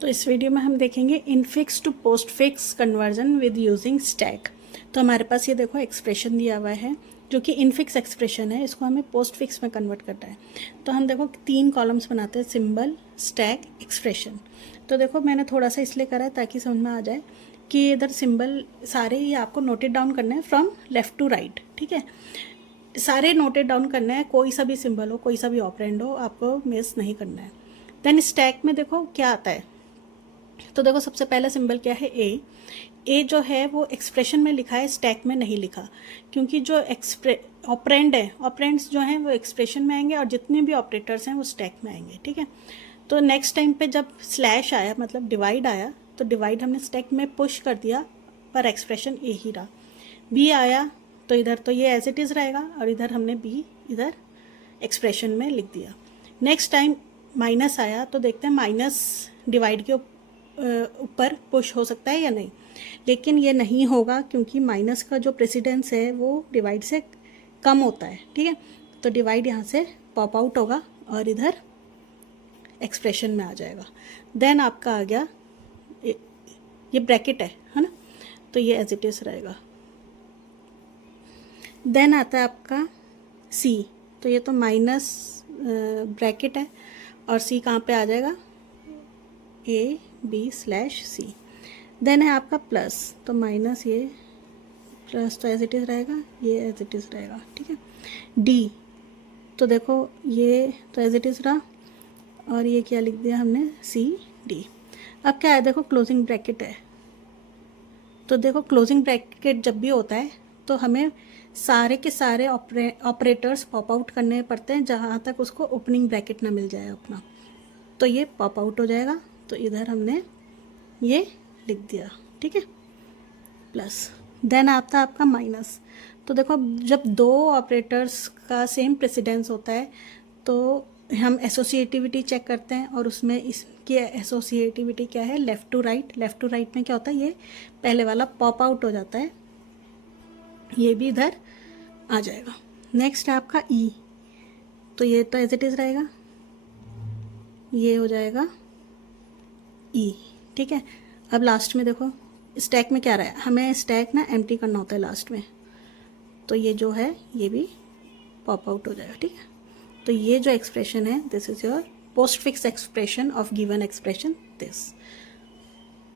तो इस वीडियो में हम देखेंगे infix to postfix conversion with using stack. तो हमारे पास ये देखो एक्सप्रेशन दिया हुआ है जो कि इनफिक्स एक्सप्रेशन है, इसको हमें पोस्ट फिक्स में कन्वर्ट करना है। तो हम देखो 3 कॉलम्स बनाते हैं, सिंबल, स्टैक, एक्सप्रेशन। तो देखो मैंने थोड़ा सा इसलिए करा है ताकि समझ में आ जाए कि इधर सिंबल सारे ही आपको नोटेड डाउन करना है फ्रॉम लेफ़्ट टू राइट। ठीक है, सारे नोटेड डाउन करना है, कोई सा भी सिंबल हो, कोई सा भी ऑपरेंड हो, आपको मिस नहीं करना है। देन स्टैक में देखो क्या आता है। तो देखो सबसे पहला सिंबल क्या है, ए जो है वो एक्सप्रेशन में लिखा है, स्टैक में नहीं लिखा, क्योंकि जो ऑपरेंड है, ऑपरेंड्स जो हैं वो एक्सप्रेशन में आएंगे और जितने भी ऑपरेटर्स हैं वो स्टैक में आएंगे। ठीक है, तो नेक्स्ट टाइम पे जब स्लैश आया मतलब डिवाइड आया तो डिवाइड हमने स्टैक में पुश कर दिया, पर एक्सप्रेशन ए ही रहा। बी आया तो इधर तो ये एज इट इज़ रहेगा और इधर हमने बी इधर एक्सप्रेशन में लिख दिया। नेक्स्ट टाइम माइनस आया तो देखते हैं माइनस डिवाइड के ऊपर पुश हो सकता है या नहीं, लेकिन ये नहीं होगा क्योंकि माइनस का जो प्रेसिडेंस है वो डिवाइड से कम होता है। ठीक है, तो डिवाइड यहाँ से पॉप आउट होगा और इधर एक्सप्रेशन में आ जाएगा। देन आपका आ गया ये ब्रैकेट है ना, तो ये एज इट इज़ रहेगा। देन आता है आपका सी, तो ये तो माइनस ब्रैकेट है और सी कहाँ पे आ जाएगा, A B slash C. Then है आपका प्लस, तो माइनस ये प्लस तो एज इट इज़ रहेगा, ये एज इट इज़ रहेगा। ठीक है, डी तो देखो ये तो एज इट इज़ रहा और ये क्या लिख दिया हमने, सी डी। अब क्या है, देखो क्लोजिंग ब्रैकेट है, तो देखो क्लोजिंग ब्रैकेट जब भी होता है तो हमें सारे के सारे ऑपरेटर्स पॉप आउट करने पड़ते हैं जहाँ तक उसको ओपनिंग ब्रैकेट ना मिल जाए अपना, तो ये पॉप आउट हो जाएगा। तो इधर हमने ये लिख दिया। ठीक है, प्लस। देन आता है आपका माइनस, तो देखो जब 2 ऑपरेटर्स का सेम प्रेसिडेंस होता है तो हम एसोसिएटिविटी चेक करते हैं और उसमें इसकी एसोसिएटिविटी क्या है, left to right. Left to right में क्या होता है, ये पहले वाला पॉप आउट हो जाता है, ये भी इधर आ जाएगा। नेक्स्ट है आपका ई, तो ये तो एज इट इज़ रहेगा, ये हो जाएगा ई। ठीक है, अब लास्ट में देखो स्टैक में क्या रहा है, हमें स्टैक ना एम्प्टी करना होता है लास्ट में, तो ये जो है ये भी पॉप आउट हो जाएगा। ठीक है, तो ये जो एक्सप्रेशन है this is your post fix expression of given expression this.